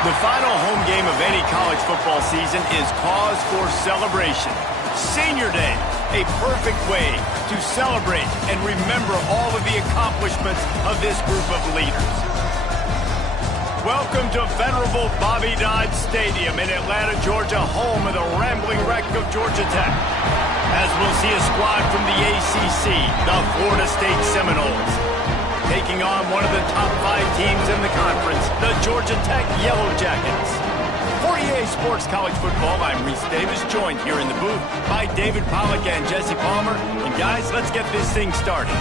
The final home game of any college football season is cause for celebration. Senior Day, a perfect way to celebrate and remember all of the accomplishments of this group of leaders. Welcome to venerable Bobby Dodd Stadium in Atlanta, Georgia, home of the rambling wreck of Georgia Tech. As we'll see a squad from the ACC, the Florida State Seminoles, taking on one of the top 5 teams in the conference, the Georgia Tech Yellow Jackets. For EA Sports College Football, I'm Reese Davis, joined here in the booth by David Pollack and Jesse Palmer. And guys, let's get this thing started.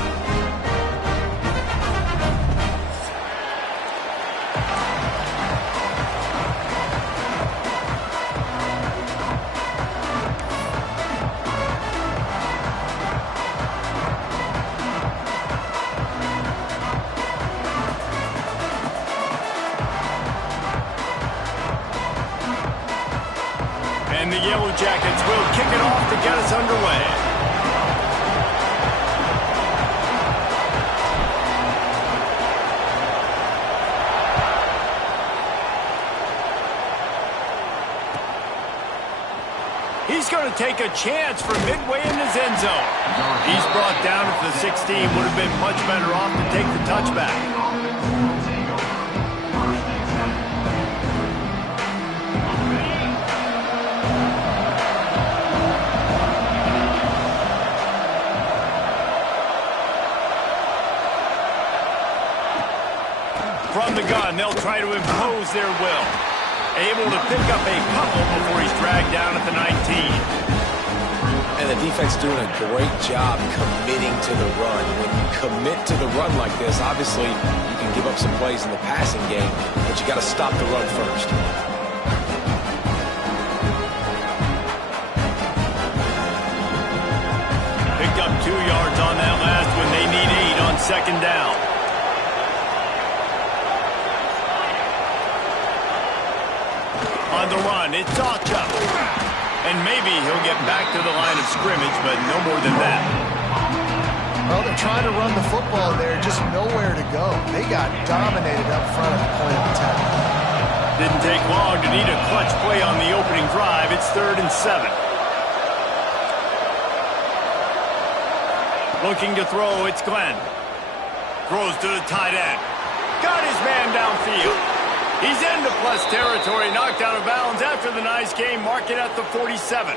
Jackets will kick it off to get us underway. He's going to take a chance from midway in his end zone. He's brought down at the 16. Would have been much better off to take the touchback. From the gun, they'll try to impose their will. Able to pick up a couple before he's dragged down at the 19. And the defense doing a great job committing to the run. When you commit to the run like this, obviously you can give up some plays in the passing game, but you got to stop the run first. Picked up 2 yards on that last one. They need 8 on second down. On the run, it's Ocha. And maybe he'll get back to the line of scrimmage, but no more than that. Well, they're trying to run the football there, just nowhere to go. They got dominated up front at the point of attack. Didn't take long to need a clutch play on the opening drive. It's 3rd and 7. Looking to throw, it's Glenn. Throws to the tight end. Got his man downfield. He's into plus territory, knocked out of bounds after the nice game, marking at the 47.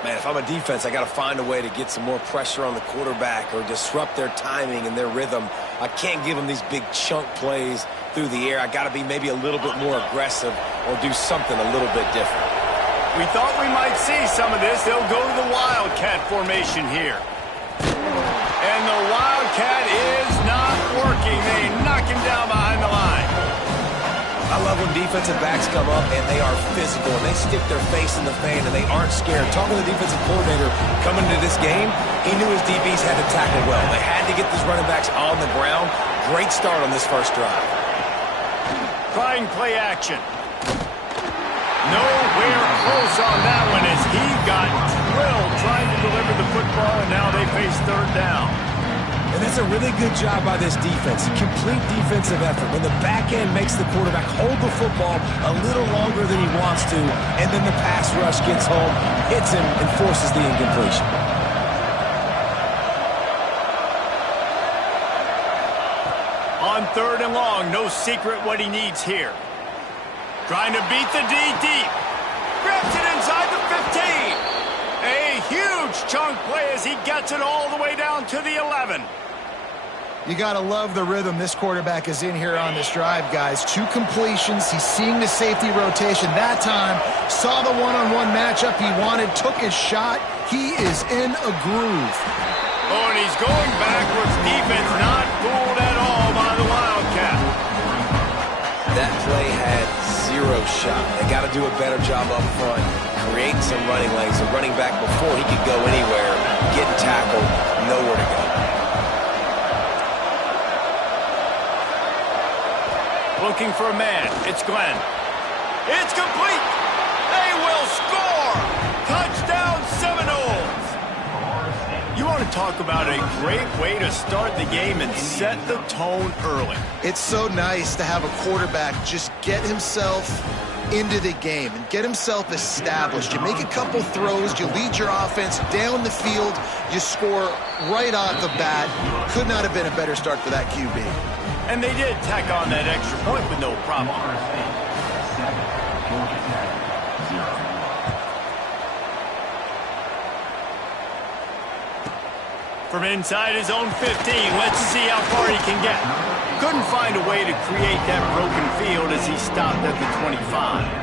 Man, if I'm a defense, I got to find a way to get some more pressure on the quarterback or disrupt their timing and their rhythm. I can't give them these big chunk plays through the air. I got to be maybe a little bit more aggressive or do something a little bit different. We thought we might see some of this. They'll go to the Wildcat formation here. And the Wildcat is not working. They knock him down behind the line. I love when defensive backs come up and they are physical and they stick their face in the fan and they aren't scared. Talking to the defensive coordinator coming into this game, he knew his DBs had to tackle well. They had to get these running backs on the ground. Great start on this first drive. Trying play action. Nowhere close on that one as he got drilled trying to deliver the football, and now they face 3rd down. And that's a really good job by this defense. Complete defensive effort. When the back end makes the quarterback hold the football a little longer than he wants to, and then the pass rush gets home, hits him, and forces the incompletion. On 3rd and long, no secret what he needs here. Trying to beat the D deep. Grabs it inside the 15. A huge chunk play as he gets it all the way down to the 11. You got to love the rhythm this quarterback is in here on this drive, guys. 2 completions. He's seeing the safety rotation. That time, saw the one-on-one matchup he wanted, took his shot. He is in a groove. Oh, and he's going backwards. Defense not fooled at all by the Wildcat. That play had 0 shot. They got to do a better job up front, create some running lanes. The running back before he could go anywhere, getting tackled, nowhere to go. Looking for a man. It's Glenn. It's complete. They will score. Touchdown Seminoles. You want to talk about a great way to start the game and set the tone early. It's so nice to have a quarterback just get himself into the game and get himself established. You make a couple throws, you lead your offense down the field, you score right off the bat. Could not have been a better start for that QB. And they did tack on that extra point with no problem. From inside his own 15, let's see how far he can get. Couldn't find a way to create that broken field as he stopped at the 25.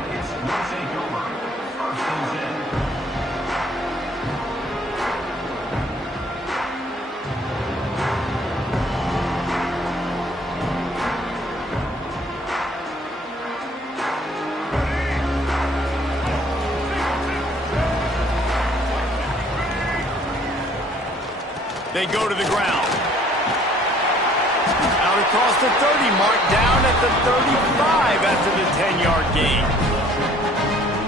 They go to the ground. Out across the 30 mark, down at the 35 after the 10-yard gain.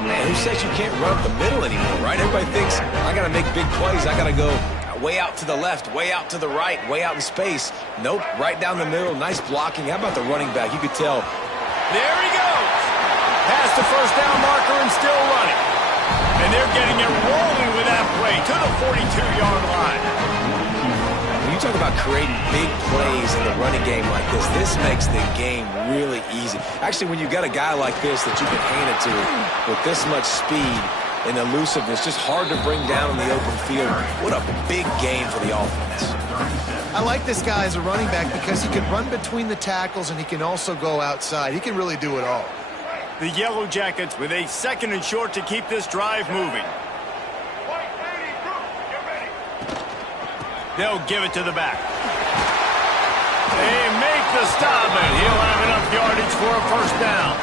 Man, And who says you can't run up the middle anymore, right? Everybody thinks, I got to make big plays. I got to go way out to the left, way out to the right, way out in space. Nope, right down the middle. Nice blocking. How about the running back? You could tell. There he goes. Past the first down marker and still running. And they're getting it rolling with that play to the 42-yard line. When you talk about creating big plays in the running game like this makes the game really easy. Actually, when you've got a guy like this that you can hand it to with this much speed and elusiveness, just hard to bring down in the open field. What a big game for the offense. I like this guy as a running back because he can run between the tackles and he can also go outside. He can really do it all. The Yellow Jackets with a 2nd and short to keep this drive moving. They'll give it to the back. They make the stop, and he'll have enough yardage for a first down.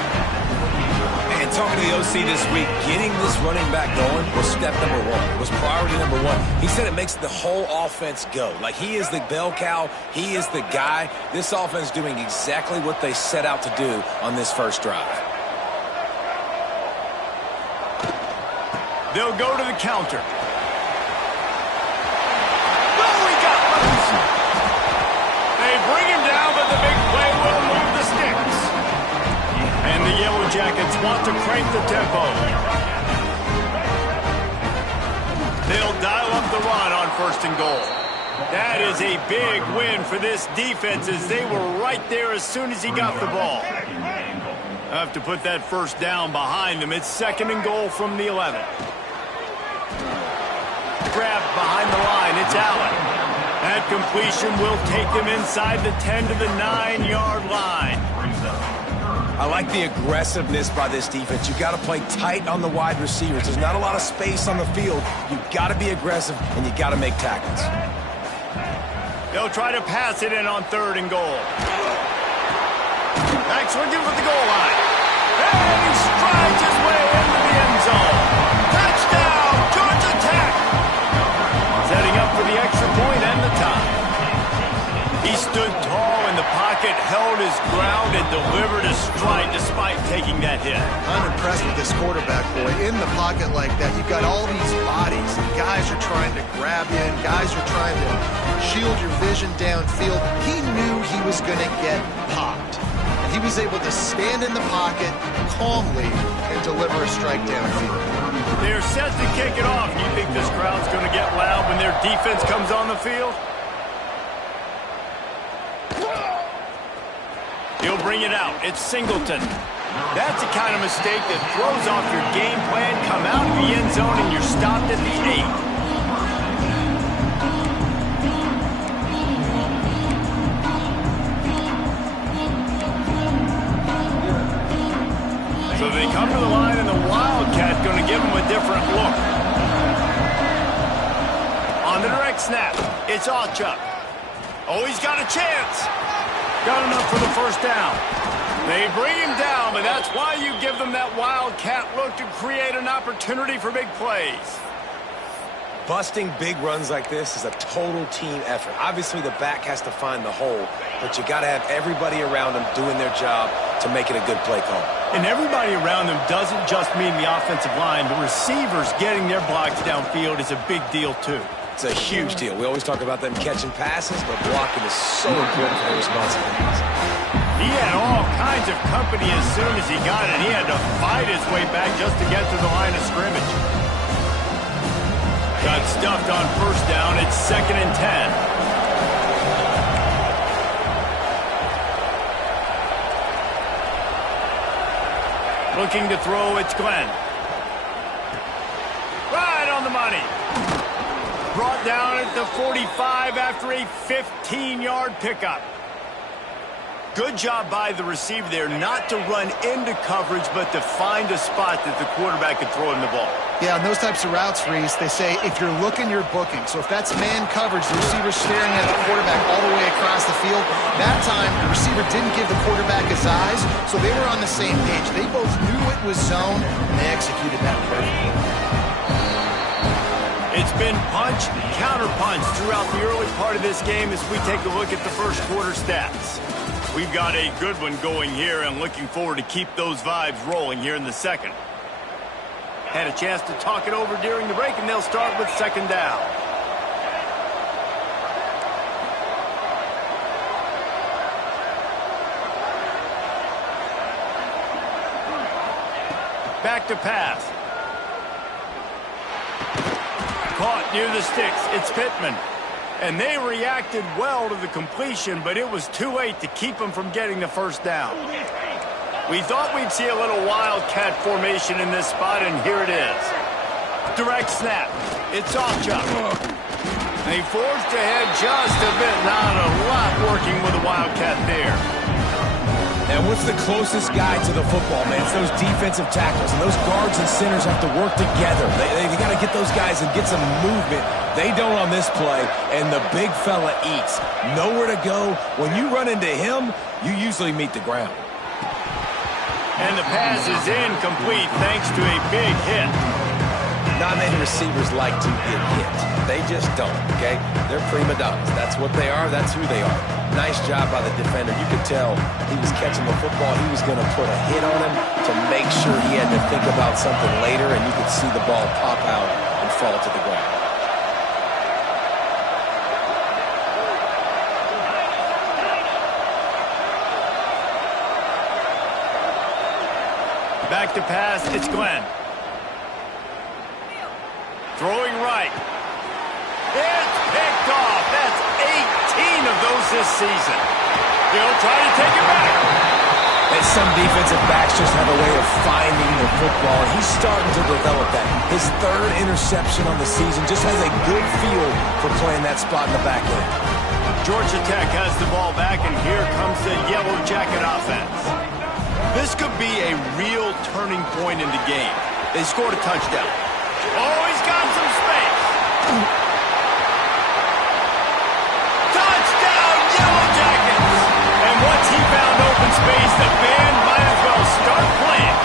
And talking to the OC this week, getting this running back going was step number 1. It was priority number 1. He said it makes the whole offense go. Like, he is the bell cow. He is the guy. This offense doing exactly what they set out to do on this first drive. They'll go to the counter. They bring him down, but the big play will move the sticks. And the Yellow Jackets want to crank the tempo. They'll dial up the run on 1st and goal. That is a big win for this defense as they were right there as soon as he got the ball. I have to put that first down behind them. It's 2nd and goal from the 11. Grab behind the line. It's Allen. That completion will take them inside the 10 to the 9-yard line. I like the aggressiveness by this defense. You've got to play tight on the wide receivers. There's not a lot of space on the field. You've got to be aggressive, and you've got to make tackles. They'll try to pass it in on 3rd and goal. Max looking for the goal line. And he strides his way into the end zone. Touchdown, Georgia Tech! Setting up for the extra point and the tie. He stood tall in the pocket, held his ground, and delivered a stride despite taking that hit. I'm impressed with this quarterback, boy. In the pocket like that, you've got all these bodies. Guys are trying to grab you, and guys are trying to shield your vision downfield. He knew he was going to get popped. And he was able to stand in the pocket calmly and deliver a strike downfield. They're set to kick it off. You think this crowd's going to get loud when their defense comes on the field? He'll bring it out. It's Singleton. That's the kind of mistake that throws off your game plan. Come out of the end zone and you're stopped at the 8. So they come to the line, and the Wildcat going to give them a different look. On the direct snap, it's Altchuck. Oh, he's got a chance. Got enough for the first down. They bring him down, but that's why you give them that Wildcat look to create an opportunity for big plays. Busting big runs like this is a total team effort. Obviously, the back has to find the hole, but you got to have everybody around them doing their job to make it a good play call. And everybody around them doesn't just mean the offensive line. The receivers getting their blocks downfield is a big deal, too. It's a huge deal. We always talk about them catching passes, but blocking is so important for their responsibilities. He had all kinds of company as soon as he got it. He had to fight his way back just to get to the line of scrimmage. Got stuffed on first down. It's 2nd and 10. Looking to throw, it's Glenn. Right on the money. Brought down at the 45 after a 15-yard pickup. Good job by the receiver there not to run into coverage, but to find a spot that the quarterback could throw him the ball. Yeah, and those types of routes, Reese, they say if you're looking, you're booking. So if that's man coverage, the receiver's staring at the quarterback all the way across the field. That time, the receiver didn't give the quarterback his eyes, so they were on the same page. They both knew it was zone, and they executed that perfectly. It's been punch, counter-punch throughout the early part of this game as we take a look at the first quarter stats. We've got a good one going here and looking forward to keep those vibes rolling here in the second. Had a chance to talk it over during the break, and they'll start with second down. Back to pass. Caught near the sticks. It's Pittman. And they reacted well to the completion, but it was too late to keep them from getting the first down. We thought we'd see a little wildcat formation in this spot, and here it is. Direct snap. It's off chop. They forged ahead just a bit. Not a lot working with a wildcat there. And what's the closest guy to the football, man? It's those defensive tackles, and those guards and centers have to work together. They got to get those guys and get some movement. They don't on this play, and the big fella eats. Nowhere to go. When you run into him, you usually meet the ground. And the pass is incomplete thanks to a big hit. Not many receivers like to get hit. They just don't, okay? They're prima donnas. That's what they are. That's who they are. Nice job by the defender. You could tell he was catching the football. He was going to put a hit on him to make sure he had to think about something later, and you could see the ball pop out and fall to the ground. Back to pass, it's Glenn. Throwing right. It's picked off. That's 18 of those this season. He'll try to take it back. And some defensive backs just have a way of finding the football, and he's starting to develop that. His third interception on the season, just has a good feel for playing that spot in the back end. Georgia Tech has the ball back, and here comes the Yellow Jacket offense. This could be a real turning point in the game. They scored a touchdown. Oh, he's got some space. Touchdown, Yellow Jackets! And once he found open space, the band might as well start playing.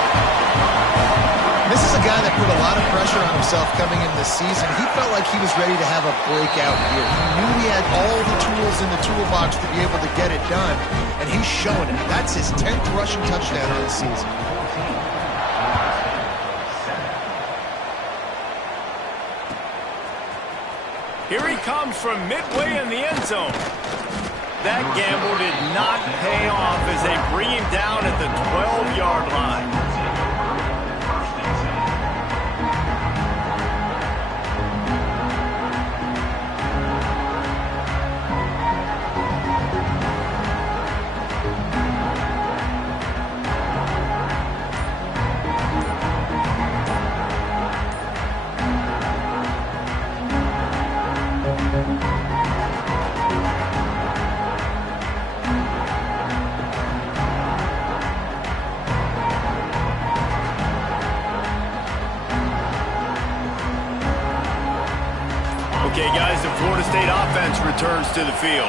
This is a guy that put a lot of pressure on himself coming into the season. He felt like he was ready to have a breakout year. He knew he had all the tools in the toolbox to be able to get it done, and he's showing it. That's his 10th rushing touchdown on the season. Here he comes from midway in the end zone. That gamble did not pay off as they bring him down at the 12-yard line. Okay, guys, the Florida State offense returns to the field.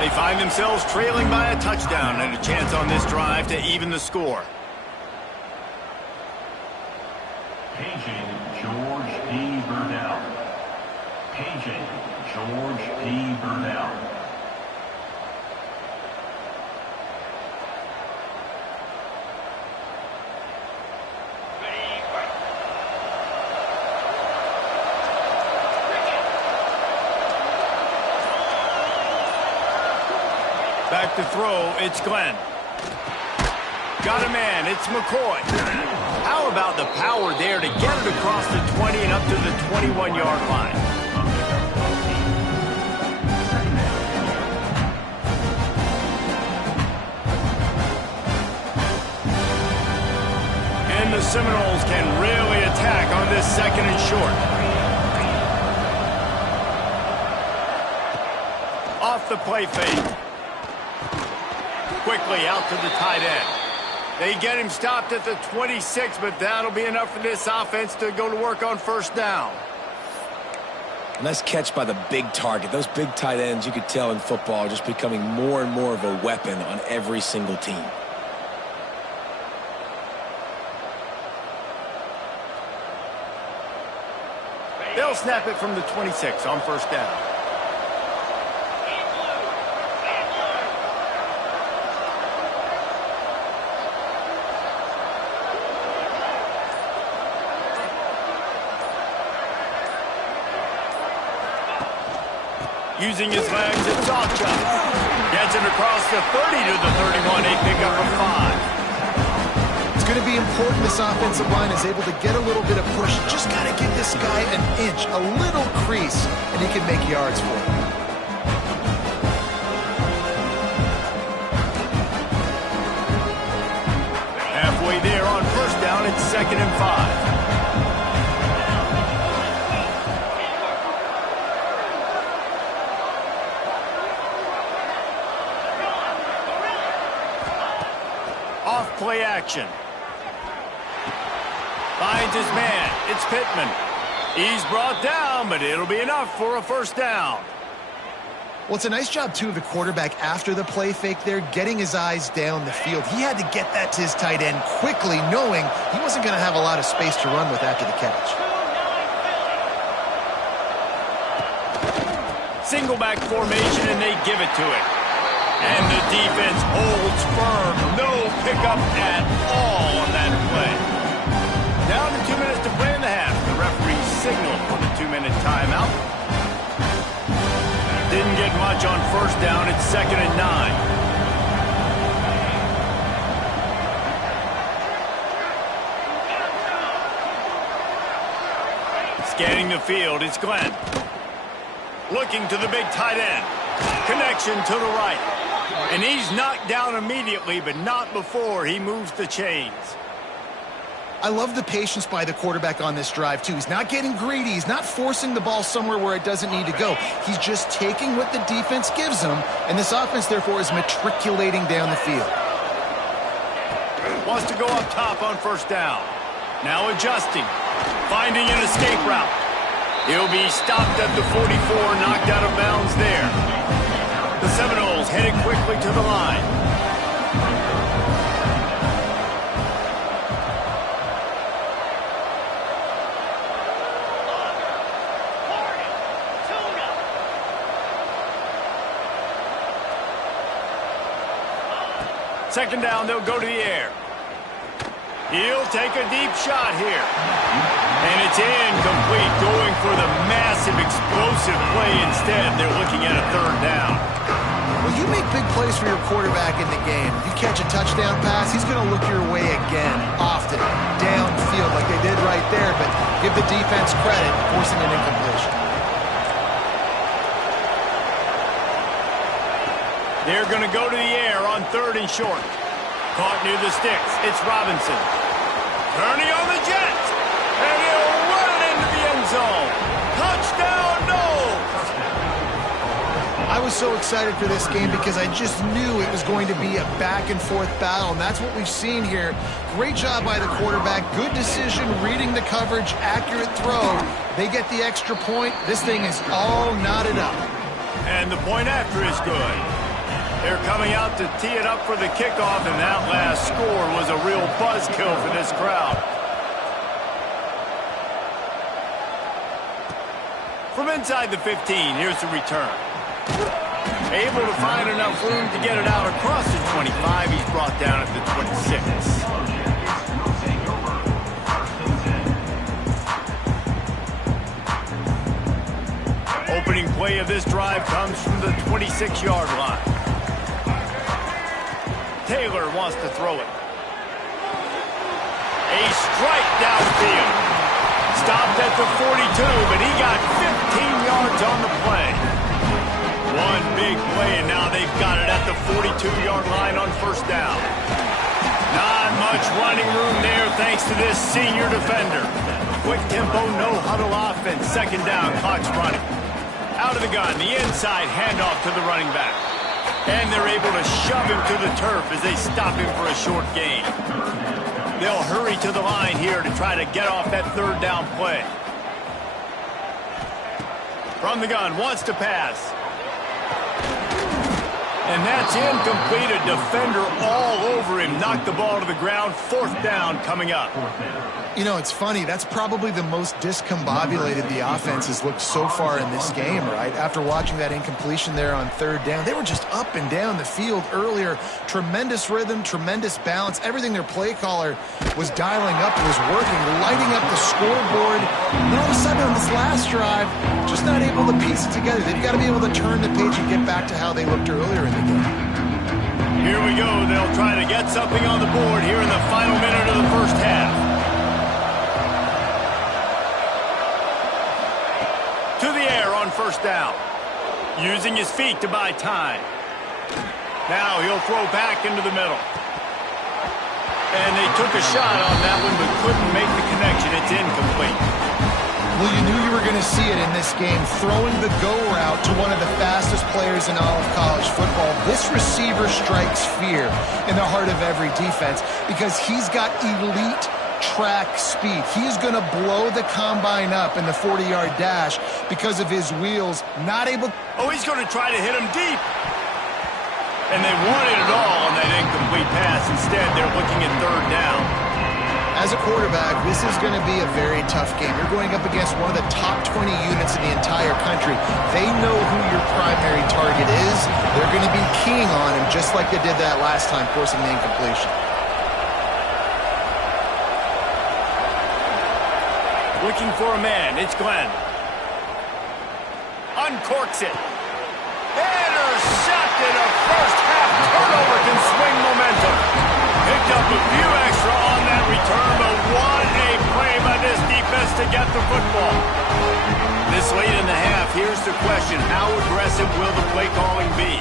They find themselves trailing by a touchdown and a chance on this drive to even the score. Paging George P. Burnell. Paging George P. Burnell. Back to throw, it's Glenn. Got a man, it's McCoy. How about the power there to get it across the 20 and up to the 21-yard line? And the Seminoles can really attack on this second and short. Off the play fake. Quickly out to the tight end. They get him stopped at the 26, but that'll be enough for this offense to go to work on first down. Nice catch by the big target. Those big tight ends, you could tell in football, are just becoming more and more of a weapon on every single team. They'll snap it from the 26 on first down. using his legs at soft chop. Gets it across the 30 to the 31, a pickup of 5. It's going to be important this offensive line is able to get a little bit of push. Just got to give this guy an inch, a little crease, and he can make yards for it. Halfway there on first down, it's 2nd and 5. Play action. Finds his man. It's Pittman. He's brought down, but it'll be enough for a first down. Well, it's a nice job, too, of the quarterback after the play fake there, getting his eyes down the field. He had to get that to his tight end quickly, knowing he wasn't going to have a lot of space to run with after the catch. Single back formation, and they give it to it. And the defense holds firm. No pickup at all on that play. Down to 2 minutes to play in the half. The referee signaled for the 2-minute timeout. Didn't get much on first down. It's 2nd and 9. Scanning the field, it's Glenn. Looking to the big tight end. Connection to the right. And he's knocked down immediately, but not before he moves the chains. I love the patience by the quarterback on this drive, too. He's not getting greedy. He's not forcing the ball somewhere where it doesn't need to go. He's just taking what the defense gives him, and this offense, therefore, is matriculating down the field. Wants to go up top on first down. Now adjusting. Finding an escape route. He'll be stopped at the 44, knocked out of bounds there. The Seminoles headed quickly to the line. Second down, they'll go to the air. He'll take a deep shot here. And it's incomplete, going for the massive explosive play instead. They're looking at a third down. Well, you make big plays for your quarterback in the game. You catch a touchdown pass, he's going to look your way again, often, downfield like they did right there, but give the defense credit, forcing an incompletion. They're going to go to the air on 3rd and short. Caught near the sticks. It's Robinson. Turning on the jet. And he'll run it into the end zone. Touchdown, Noles! I was so excited for this game because I just knew it was going to be a back-and-forth battle, and that's what we've seen here. Great job by the quarterback. Good decision, reading the coverage, accurate throw. They get the extra point. This thing is all knotted up. And the point after is good. They're coming out to tee it up for the kickoff, and that last score was a real buzzkill for this crowd. From inside the 15, here's the return. Able to find enough room to get it out across the 25. He's brought down at the 26. Opening play of this drive comes from the 26-yard line. Taylor wants to throw it. A strike downfield. Stopped at the 42, but he got 15 yards on the play. One big play, and now they've got it at the 42-yard line on first down. Not much running room there thanks to this senior defender. Quick tempo, no huddle offense. Second down, clock's running. Out of the gun, the inside handoff to the running back. And they're able to shove him to the turf as they stop him for a short gain. They'll hurry to the line here to try to get off that third down play. From the gun, wants to pass. And that's incomplete. A defender all over him. Knocked the ball to the ground. Fourth down coming up. You know, it's funny. That's probably the most discombobulated the offense has looked so far in this game, right? After watching that incompletion there on third down, they were just up and down the field earlier. Tremendous rhythm, tremendous balance. Everything their play caller was dialing up was working, lighting up the scoreboard. And all of a sudden on this last drive, just not able to piece it together. They've got to be able to turn the page and get back to how they looked earlier in the game. Here we go. They'll try to get something on the board here in the final minute of the first half. To the air on first down. Using his feet to buy time. Now he'll throw back into the middle. And they took a shot on that one but couldn't make the connection. It's incomplete. Well, you knew you were going to see it in this game, throwing the go route to one of the fastest players in all of college football. This receiver strikes fear in the heart of every defense because he's got elite track speed. He's going to blow the combine up in the 40-yard dash because of his wheels. Not able... Oh, he's going to try to hit him deep. And they wanted it all on that incomplete pass. Instead, they're looking at third down. As a quarterback, this is going to be a very tough game. You're going up against one of the top 20 units in the entire country. They know who your primary target is. They're going to be keying on him just like they did that last time, forcing the incompletion. Looking for a man. It's Glenn. Uncorks it. Intercepted. A first half turnover can swing momentum. Picked up a few extra on that return, but what a play by this defense to get the football. This late in the half, here's the question. How aggressive will the play calling be?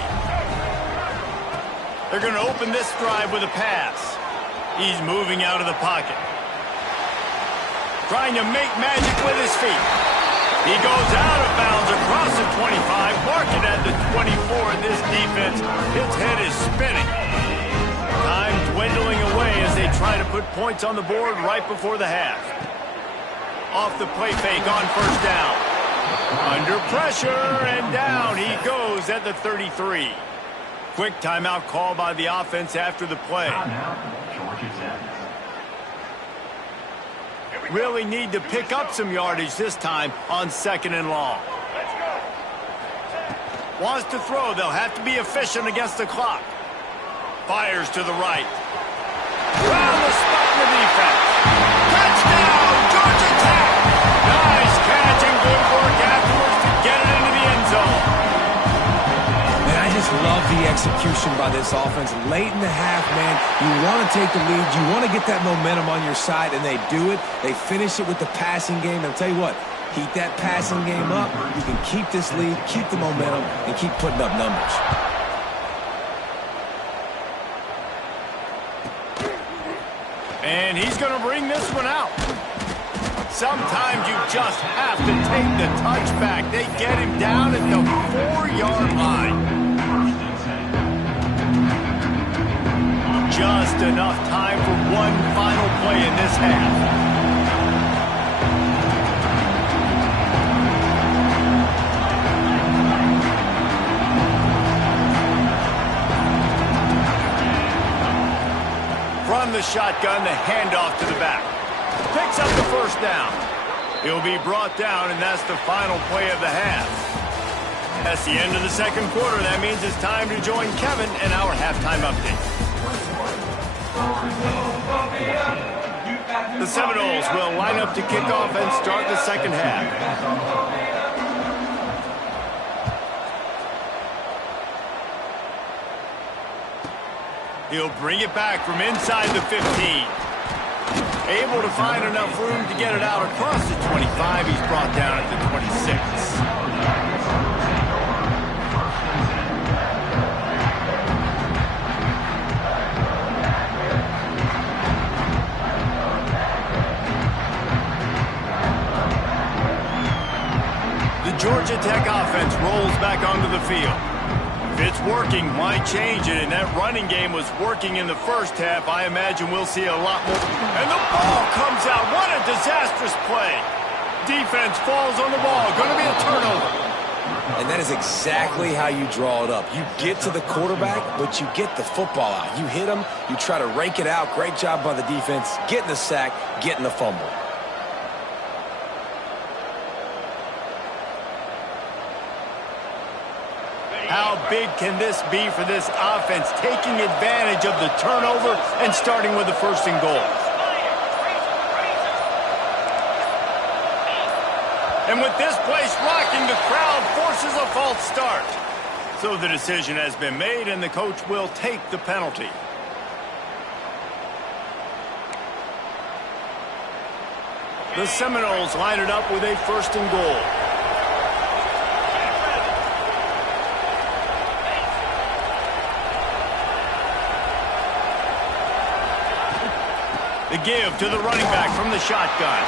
They're going to open this drive with a pass. He's moving out of the pocket. Trying to make magic with his feet. He goes out of bounds across the 25, marking at the 24, and this defense, its head is spinning. Time dwindling away as they try to put points on the board right before the half. Off the play fake on first down. Under pressure, and down he goes at the 33. Quick timeout call by the offense after the play. Really need to pick up some yardage this time on second and long. Wants to throw. They'll have to be efficient against the clock. Fires to the right. Round the spot in the defense. Touchdown, Georgia Tech. Nice catch and good work afterwards to get it into the end zone. Man, I just love the execution by this offense. Late in the half, man, you want to take the lead. You want to get that momentum on your side, and they do it. They finish it with the passing game. I'll tell you what, keep that passing game up. You can keep this lead, keep the momentum, and keep putting up numbers. And he's going to bring this one out. Sometimes you just have to take the touchback. They get him down at the 4-yard line. Just enough time for one final play in this half. From the shotgun, the handoff to the back. Picks up the first down. He'll be brought down, and that's the final play of the half. That's the end of the second quarter. That means it's time to join Kevin in our halftime update. The Seminoles will line up to kick off and start the second half. He'll bring it back from inside the 15. Able to find enough room to get it out across the 25. He's brought down at the 26. The Georgia Tech offense rolls back onto the field. If it's working, why change it? And that running game was working in the first half. I imagine we'll see a lot more. And the ball comes out. What a disastrous play. Defense falls on the ball. Going to be a turnover. And that is exactly how you draw it up. You get to the quarterback, but you get the football out. You hit him. You try to rake it out. Great job by the defense. Getting the sack, getting the fumble. How big can this be for this offense, taking advantage of the turnover and starting with the first and goal? And with this place rocking, the crowd forces a false start. So the decision has been made, and the coach will take the penalty. The Seminoles line it up with a 1st and goal. The give to the running back from the shotgun.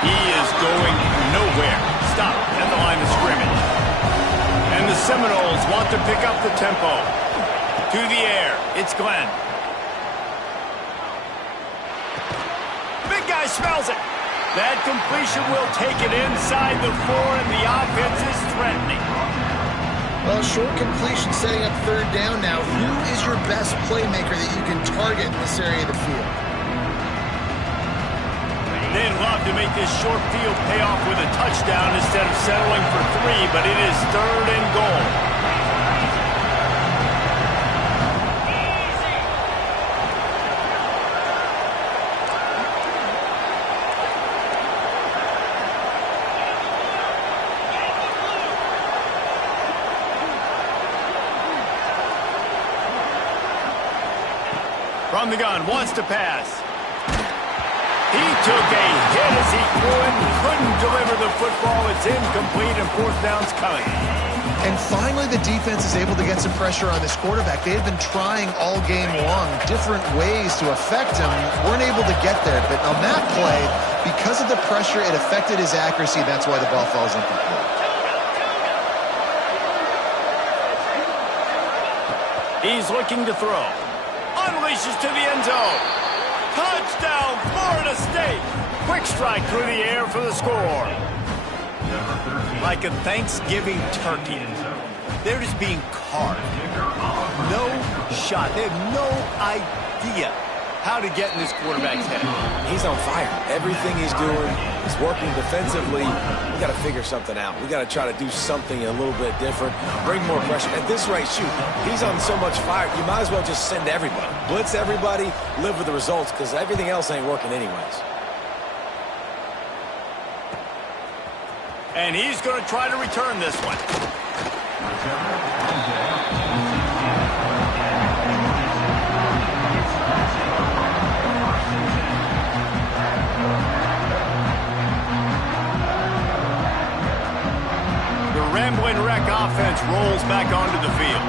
He is going nowhere. Stop at the line of scrimmage. And the Seminoles want to pick up the tempo. To the air, it's Glenn. Big guy smells it. That completion will take it inside the 4, and the offense is threatening. Well, short completion setting up 3rd down now. Who is your best playmaker that you can target in this area of the field? They'd love to make this short field pay off with a touchdown instead of settling for 3, but it is 3rd and goal. From the gun, wants to pass. He took a hit as he threw it, couldn't deliver the football. It's incomplete, and 4th down's coming. And finally, the defense is able to get some pressure on this quarterback. They have been trying all game long different ways to affect him. Weren't able to get there, but on that play, because of the pressure, it affected his accuracy. That's why the ball falls incomplete. He's looking to throw. Unleashes to the end zone. Touchdown, Florida State. Quick strike through the air for the score. Like a Thanksgiving turkey. They're just being carved. No shot. They have no idea how to get in this quarterback's head. He's on fire. Everything he's doing is working defensively. We got to figure something out. We got to try to do something a little bit different. Bring more pressure. At this rate, shoot, he's on so much fire, you might as well just send everybody. Blitz everybody, live with the results, because everything else ain't working anyways. And he's going to try to return this one. Rambling Wreck offense rolls back onto the field.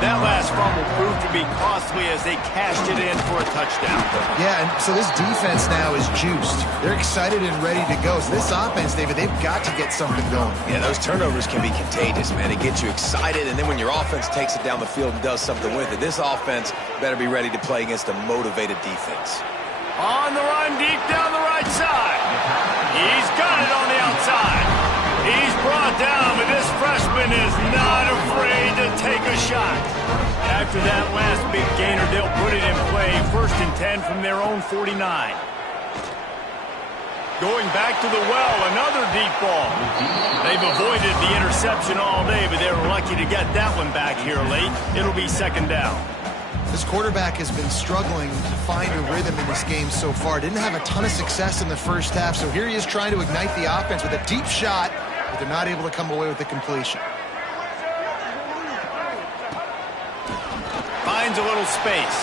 That last fumble proved to be costly as they cashed it in for a touchdown. Yeah, and so this defense now is juiced. They're excited and ready to go. So this offense, David, they've got to get something going. Yeah, those turnovers can be contagious, man. It gets you excited, and then when your offense takes it down the field and does something with it, this offense better be ready to play against a motivated defense. On the run, deep down the right side. He's got it on the outside. He's brought down, but this freshman is not afraid to take a shot. After that last big gainer, they'll put it in play. 1st and 10 from their own 49. Going back to the well, another deep ball. They've avoided the interception all day, but they're lucky to get that one back here late. It'll be 2nd down. This quarterback has been struggling to find a rhythm in this game so far. Didn't have a ton of success in the first half, so here he is trying to ignite the offense with a deep shot, but they're not able to come away with the completion. Finds a little space.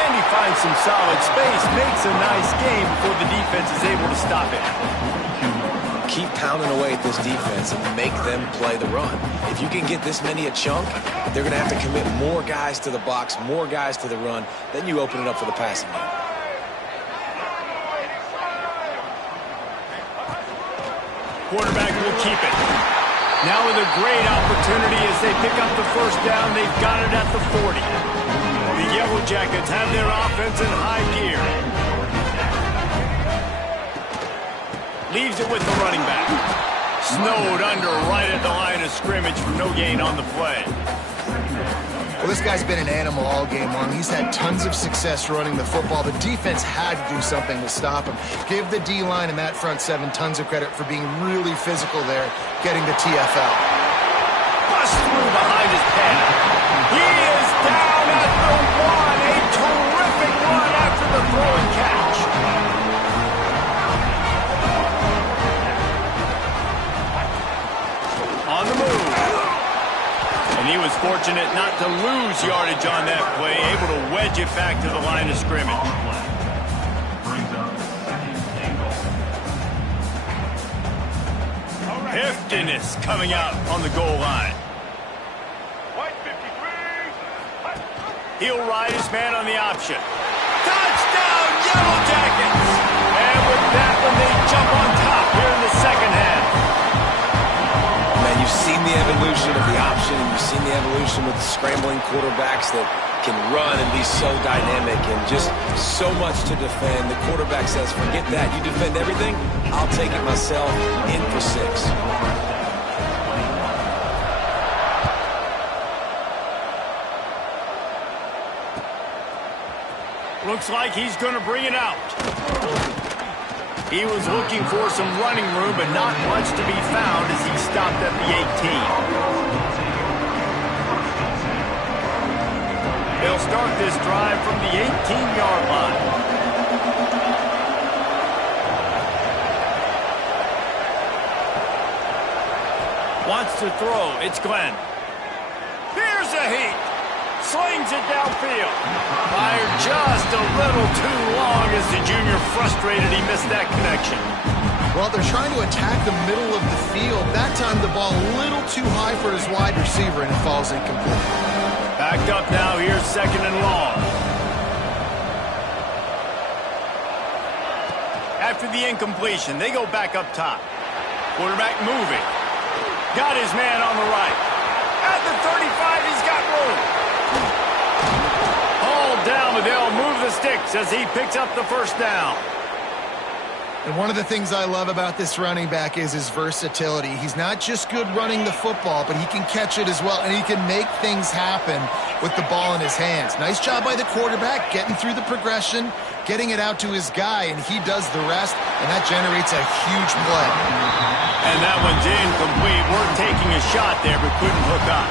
And he finds some solid space, makes a nice game before the defense is able to stop it. Keep pounding away at this defense and make them play the run. If you can get this many a chunk, they're going to have to commit more guys to the box, more guys to the run. Then you open it up for the passing game. Quarterback will keep it. Now with a great opportunity as they pick up the 1st down. They've got it at the 40. The Yellow Jackets have their offense in high gear. Leaves it with the running back. Snowed under right at the line of scrimmage for no gain on the play. Well, this guy's been an animal all game long. He's had tons of success running the football. The defense had to do something to stop him. Give the D-line and that front 7 tons of credit for being really physical there, getting the TFL. Bust through behind his pad. He is down at the 1. A terrific run after the throw and catch. And he was fortunate not to lose yardage on that play, able to wedge it back to the line of scrimmage. Brings up second and goal. Hefton is coming out on the goal line. He'll ride his man on the option. Touchdown, Yellow Jackets! And with that one, they jump on top here in the second half. Man, you've seen the evolution of the option, and you've seen the evolution with the scrambling quarterbacks that can run and be so dynamic and just so much to defend. The quarterback says, forget that. You defend everything, I'll take it myself. In for 6. Looks like he's going to bring it out. He was looking for some running room, but not much to be found as he stopped at the 18. They'll start this drive from the 18-yard line. Wants to throw. It's Glenn. Here's a heat. Slings it downfield. Fired just a little too long as the junior frustrated he missed that connection. Well, they're trying to attack the middle of the field. That time the ball a little too high for his wide receiver, and it falls incomplete. Backed up now, here's second and long. After the incompletion, they go back up top. Quarterback moving. Got his man on the right. At the 35, he's got room. Hauled down, but they'll move the sticks as he picks up the first down. And one of the things I love about this running back is his versatility. He's not just good running the football, but he can catch it as well, and he can make things happen with the ball in his hands. Nice job by the quarterback, getting through the progression, getting it out to his guy, and he does the rest, and that generates a huge play. And that one's incomplete. We're taking a shot there, but couldn't hook up.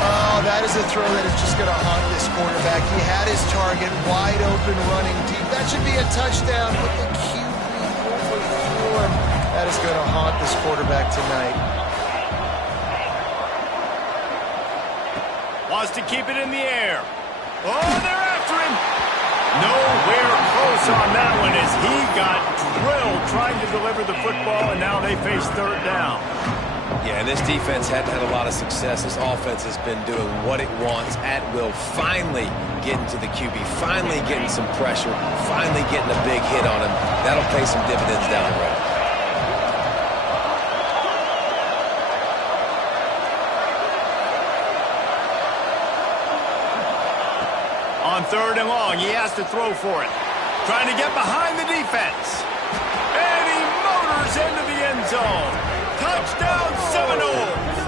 Oh, that is a throw that is just going to haunt this quarterback. He had his target wide open running deep. That should be a touchdown, but the QB overthrew him. That is going to haunt this quarterback tonight. Wants to keep it in the air. Oh, they're after him. Nowhere close on that one as he got drilled trying to deliver the football, and now they face third down. Yeah, and this defense hadn't had a lot of success. This offense has been doing what it wants at will. Finally getting to the QB, finally getting some pressure, finally getting a big hit on him. That'll pay some dividends down the road. On third and long, he has to throw for it. Trying to get behind the defense. And he motors into the end zone. Touchdown, Seminoles!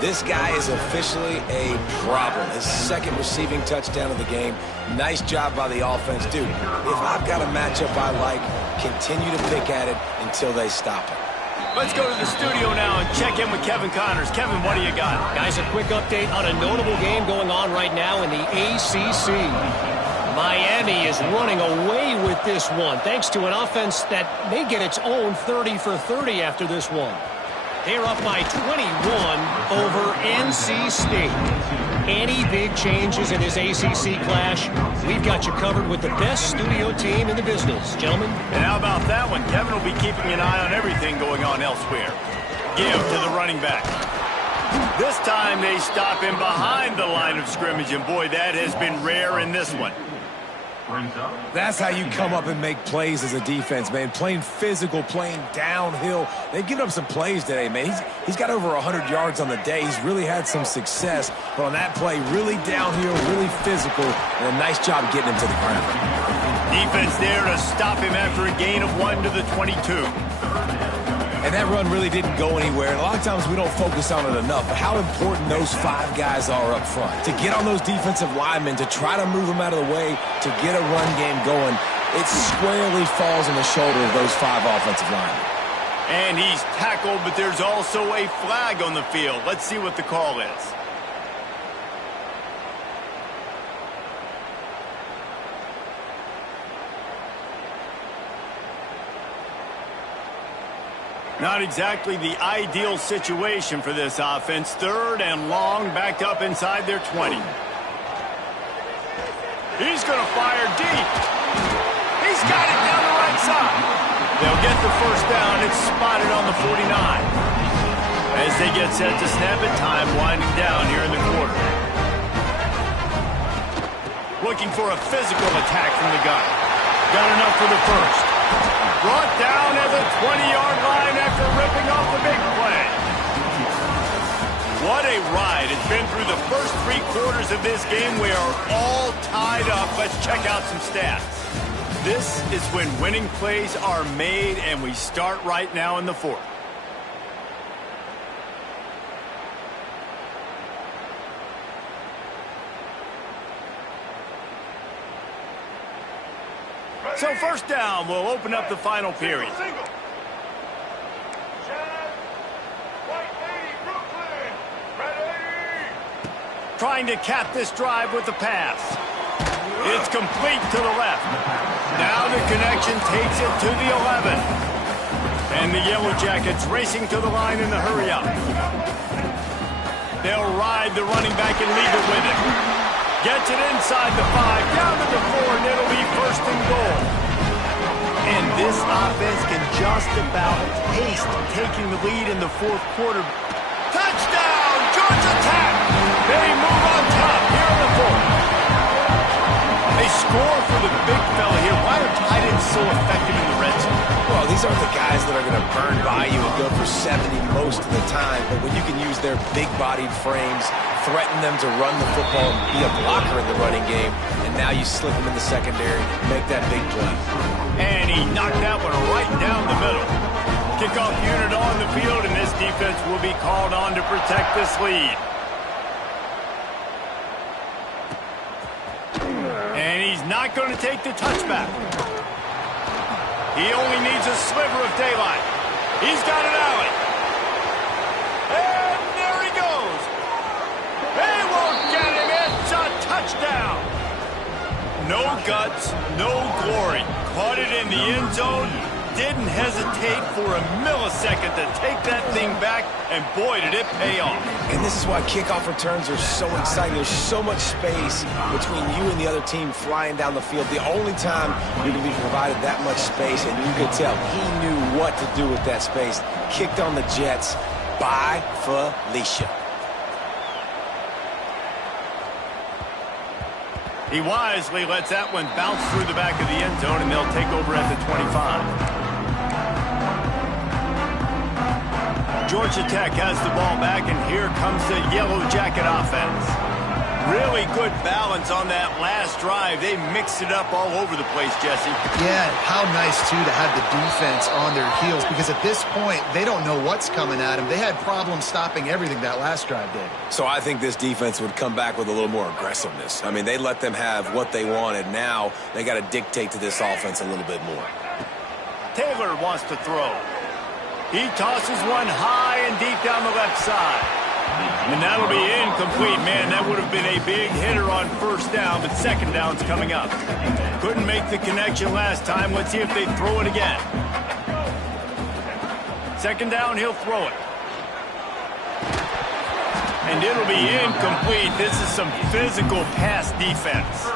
This guy is officially a problem. His second receiving touchdown of the game. Nice job by the offense. Dude, if I've got a matchup I like, continue to pick at it until they stop it. Let's go to the studio now and check in with Kevin Connors. Kevin, what do you got? Guys, a quick update on a notable game going on right now in the ACC. Miami is running away with this one, thanks to an offense that may get its own 30 for 30 after this one. They're up by 21 over NC State. Any big changes in this ACC clash, we've got you covered with the best studio team in the business, gentlemen. And how about that one? Kevin will be keeping an eye on everything going on elsewhere. Give to the running back. This time they stop him behind the line of scrimmage, and boy, that has been rare in this one. That's how you come up and make plays as a defense, man. Playing physical, playing downhill. They've given up some plays today, man. He's got over 100 yards on the day. He's really had some success. But on that play, really downhill, really physical, and a nice job getting him to the ground. Defense there to stop him after a gain of 1 to the 22. And that run really didn't go anywhere. And a lot of times we don't focus on it enough. But how important those 5 guys are up front. To get on those defensive linemen, to try to move them out of the way, to get a run game going, it squarely falls on the shoulder of those 5 offensive linemen. And he's tackled, but there's also a flag on the field. Let's see what the call is. Not exactly the ideal situation for this offense. 3rd and long, backed up inside their 20. He's going to fire deep. He's got it down the right side. They'll get the first down. It's spotted on the 49. As they get set to snap it, time winding down here in the quarter. Looking for a physical attack from the gun. Got enough for the first. Brought down at the 20-yard line after ripping off the big play. What a ride. It's been through the first 3 quarters of this game. We are all tied up. Let's check out some stats. This is when winning plays are made, and we start right now in the 4th. So first down, we'll open up the final period. Trying to cap this drive with the pass. It's complete to the left. Now the connection takes it to the 11. And the Yellow Jackets racing to the line in the hurry-up. They'll ride the running back and leave it with it. Gets it inside the 5, down to the 4, and it'll be 1st and goal. And this offense can just about taste taking the lead in the 4th quarter. Touchdown, Georgia Tech! They move on top here in the 4th. They score for the big fella here. Why are tight ends so effective in the red zone? Well, these aren't the guys that are going to burn by you and go for 70 most of the time, but when you can use their big-bodied frames, threaten them to run the football and be a blocker in the running game, and now you slip them in the secondary, make that big play. And he knocked that one right down the middle. Kickoff unit on the field, and this defense will be called on to protect this lead. And he's not going to take the touchback. He only needs a sliver of daylight. He's got an alley. And there he goes. They won't get him. It's a touchdown. No guts, no glory. Caught it in the end zone. Didn't hesitate for a millisecond to take that thing back, and boy, did it pay off. And this is why kickoff returns are so exciting. There's so much space between you and the other team flying down the field. The only time you're going to be provided that much space, and you could tell he knew what to do with that space. Kicked on the Jets. Bye, Felicia. He wisely lets that one bounce through the back of the end zone, and they'll take over at the 25. Georgia Tech has the ball back, and here comes the Yellow Jacket offense. Really good balance on that last drive. They mixed it up all over the place, Jesse. Yeah, how nice, too, to have the defense on their heels, because at this point, they don't know what's coming at them. They had problems stopping everything that last drive did. So I think this defense would come back with a little more aggressiveness. I mean, they let them have what they wanted. Now they got to dictate to this offense a little bit more. Taylor wants to throw. He tosses one high and deep down the left side. And that'll be incomplete. Man, that would have been a big hitter on first down, but second down's coming up. Couldn't make the connection last time. Let's see if they throw it again. Second down, he'll throw it. And it'll be incomplete. This is some physical pass defense.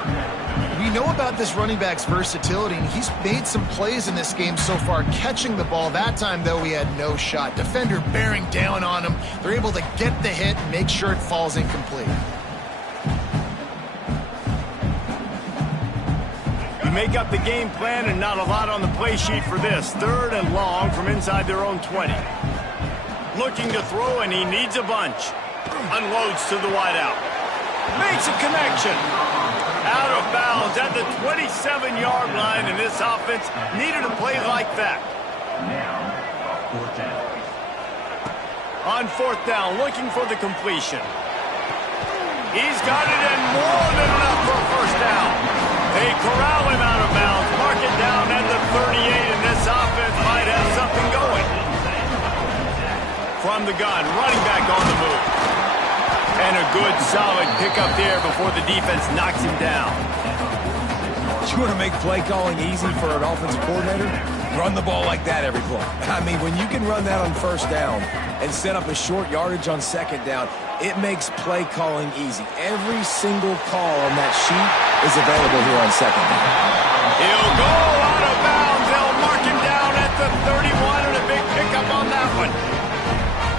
We know about this running back's versatility, and he's made some plays in this game so far, catching the ball. That time, though, he had no shot. Defender bearing down on him. They're able to get the hit and make sure it falls incomplete. You make up the game plan, and not a lot on the play sheet for this. 3rd and long from inside their own 20. Looking to throw, and he needs a bunch. Unloads to the wideout. Makes a connection. Out of bounds at the 27-yard line, and this offense needed a play like that. On 4th down, looking for the completion. He's got it, and more than enough for a first down. They corral him out of bounds, mark it down at the 38, and this offense might have something going. From the gun, running back on the move. And a good, solid pickup there before the defense knocks him down. You want to make play calling easy for an offensive coordinator? Run the ball like that every play. I mean, when you can run that on first down and set up a short yardage on second down, it makes play calling easy. Every single call on that sheet is available here on second down. He'll go out of bounds. They'll mark him down at the 31 and a big pickup on that one.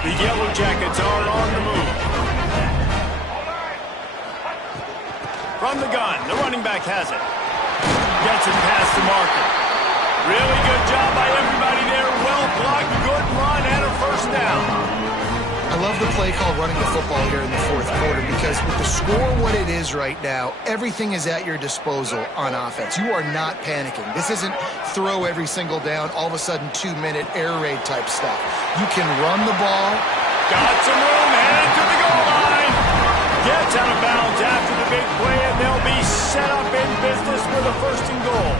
The Yellow Jackets are on the move. From the gun, the running back has it. Gets it past the marker. Really good job by everybody there. Well blocked, good run, and a first down. I love the play call running the football here in the fourth quarter because with the score what it is right now, everything is at your disposal on offense. You are not panicking. This isn't throw every single down, all of a sudden 2-minute air raid type stuff. You can run the ball. Got some room, headed to the goal line. Gets out of bounds after the big play, and they'll be set up in business with a first and goal.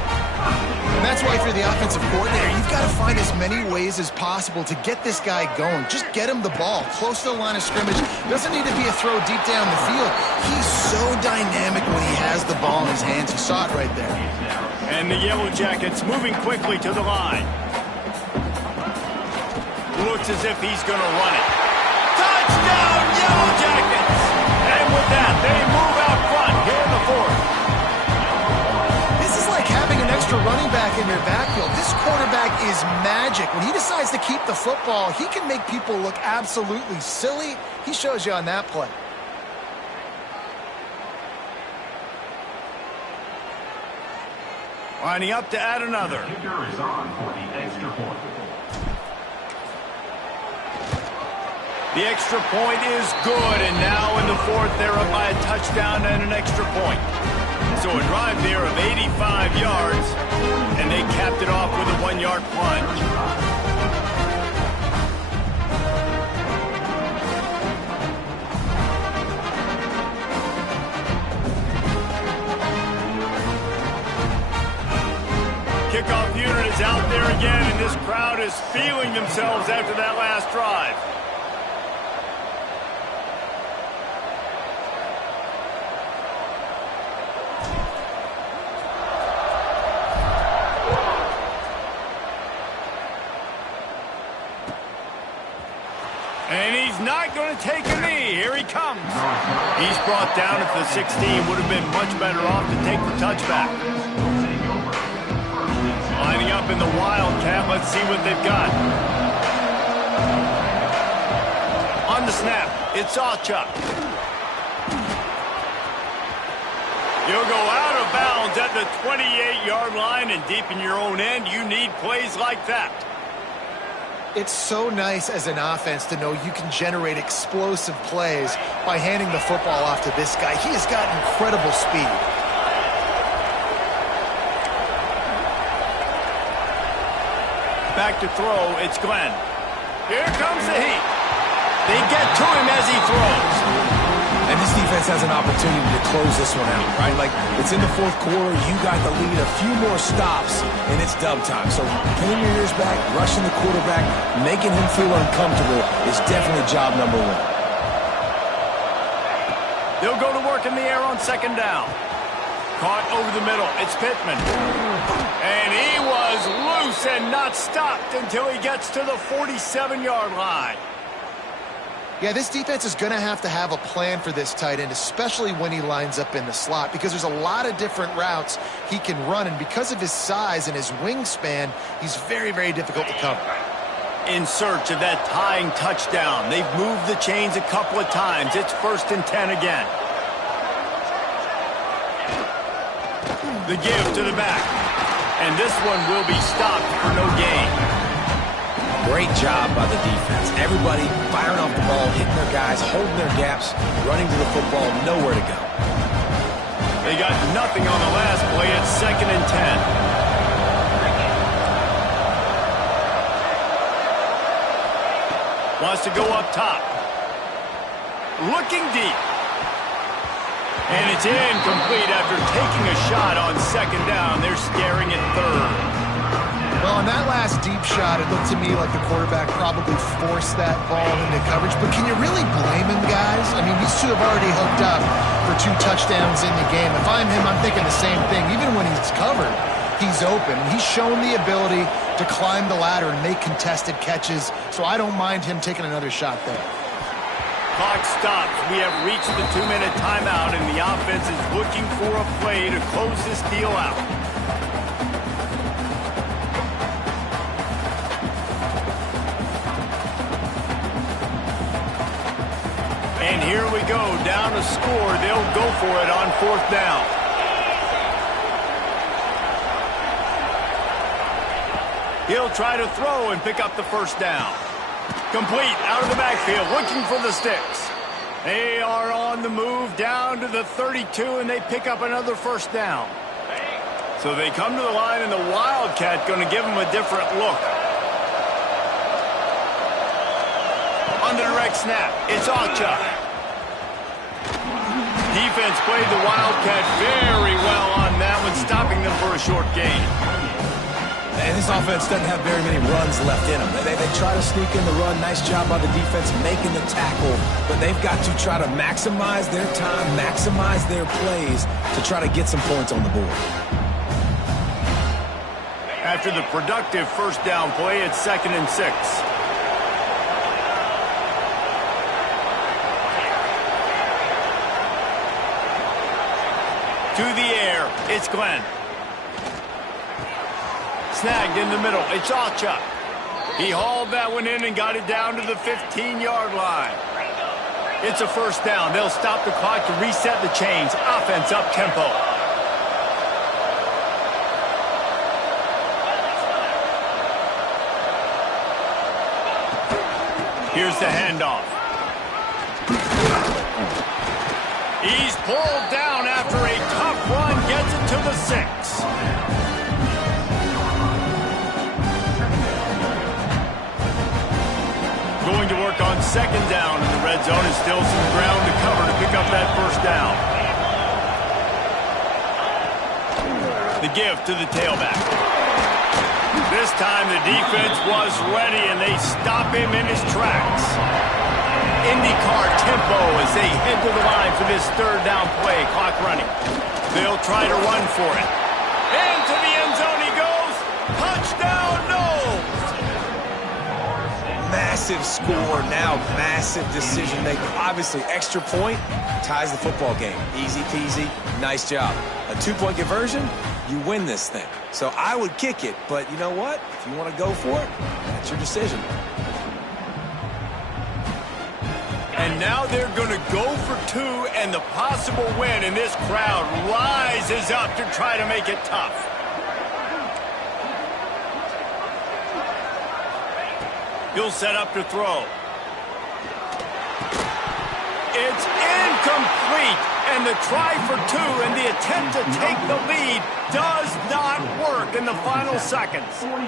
And that's why if you're the offensive coordinator, you've got to find as many ways as possible to get this guy going. Just get him the ball close to the line of scrimmage. Doesn't need to be a throw deep down the field. He's so dynamic when he has the ball in his hands. You saw it right there. And the Yellow Jackets moving quickly to the line. Looks as if he's going to run it. Touchdown, Yellow Jackets! And with that, they move out front here in the fourth. This is like having an extra running back in your backfield. This quarterback is magic. When he decides to keep the football, he can make people look absolutely silly. He shows you on that play. Lining up to add another. Kicker is on for the extra point. The extra point is good, and now in the fourth, they're up by a touchdown and an extra point. So a drive there of 85 yards, and they capped it off with a 1-yard plunge. Kickoff unit is out there again, and this crowd is feeling themselves after that last drive. And he's not going to take a knee. Here he comes. He's brought down at the 16. Would have been much better off to take the touchback. Lining up in the Wildcat. Let's see what they've got. On the snap, it's Sawchuk. He'll go out of bounds at the 28-yard line, and deep in your own end, you need plays like that. It's so nice as an offense to know you can generate explosive plays by handing the football off to this guy. He has got incredible speed. Back to throw, it's Glenn. Here comes the heat. They get to him as he throws. And this defense has an opportunity to close this one out, right? Like, it's in the fourth quarter, you got the lead, a few more stops, and it's dub time. So pulling your ears back, rushing the quarterback, making him feel uncomfortable is definitely job number one. They'll go to work in the air on second down. Caught over the middle, it's Pittman. And he was loose and not stopped until he gets to the 47-yard line. Yeah, this defense is going to have a plan for this tight end, especially when he lines up in the slot, because there's a lot of different routes he can run, and because of his size and his wingspan, he's very, very difficult to cover. In search of that tying touchdown. They've moved the chains a couple of times. It's 1st and 10 again. The give to the back. And this one will be stopped for no gain. Great job by the defense. Everybody firing off the ball, hitting their guys, holding their gaps, running to the football, nowhere to go. They got nothing on the last play. It's 2nd and 10. Wants to go up top. Looking deep. And it's incomplete after taking a shot on second down. They're staring at third. Well, on that last deep shot, it looked to me like the quarterback probably forced that ball into coverage. But can you really blame him, guys? I mean, these two have already hooked up for 2 touchdowns in the game. If I'm him, I'm thinking the same thing. Even when he's covered, he's open. He's shown the ability to climb the ladder and make contested catches, so I don't mind him taking another shot there. Clock stops. We have reached the 2-minute timeout, and the offense is looking for a play to close this deal out. And here we go, down a score. They'll go for it on 4th down. He'll try to throw and pick up the 1st down. Complete, out of the backfield, looking for the sticks. They are on the move down to the 32, and they pick up another 1st down. So they come to the line, and the Wildcat going to give them a different look. On the direct snap, it's Ocha. Defense played the Wildcat very well on that one, stopping them for a short gain. And this offense doesn't have very many runs left in them. They try to sneak in the run. Nice job by the defense making the tackle. But they've got to try to maximize their time, maximize their plays to try to get some points on the board. After the productive 1st down play, it's 2nd and 6. To the air, it's Glenn. Snagged in the middle, it's Ocha. He hauled that one in and got it down to the 15-yard line. It's a 1st down. They'll stop the clock to reset the chains. Offense up tempo. Here's the handoff. He's pulled down after a tough run, gets it to the 6. Going to work on 2nd down in the red zone, and still some ground to cover to pick up that 1st down. The give to the tailback. This time the defense was ready, and they stop him in his tracks. IndyCar tempo as they head to the line for this 3rd down play. Clock running. They'll try to run for it. And to the end zone he goes. Touchdown, Knowles! Massive score, now massive decision making. Obviously, extra point ties the football game. Easy peasy, nice job. A 2-point conversion, you win this thing. So I would kick it, but you know what? If you want to go for it, that's your decision. And now they're going to go for 2 and the possible win, and this crowd rises up to try to make it tough. He'll set up to throw. It's incomplete, and the try for 2 and the attempt to take the lead does not work in the final seconds. 42,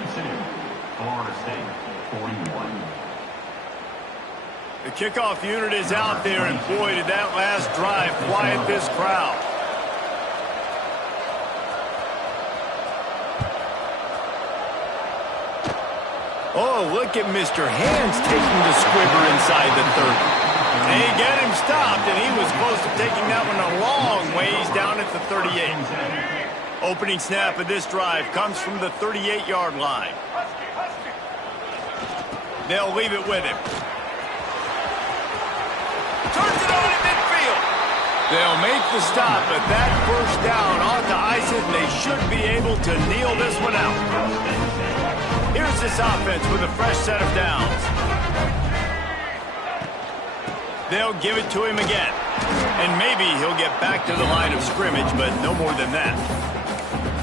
Florida State, 41. The kickoff unit is out there, and boy, did that last drive quiet this crowd. Oh, look at Mr. Hands taking the squibber inside the 30. They get him stopped, and he was close to taking that one a long ways down at the 38. Opening snap of this drive comes from the 38-yard line. They'll leave it with him. Turns it on at midfield. They'll make the stop, but that 1st down ought to ice it, and they should be able to kneel this one out. Here's this offense with a fresh set of downs. They'll give it to him again. And maybe he'll get back to the line of scrimmage, but no more than that.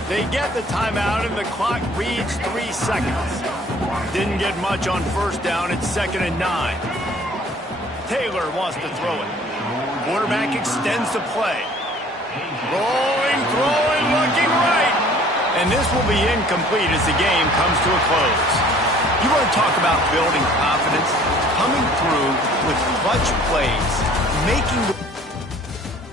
They get the timeout, and the clock reads 3 seconds. Didn't get much on 1st down. It's 2nd and 9. Taylor wants to throw it. Quarterback extends the play. Rolling, throwing, looking right. And this will be incomplete as the game comes to a close. You want to talk about building confidence? Coming through with clutch plays, making the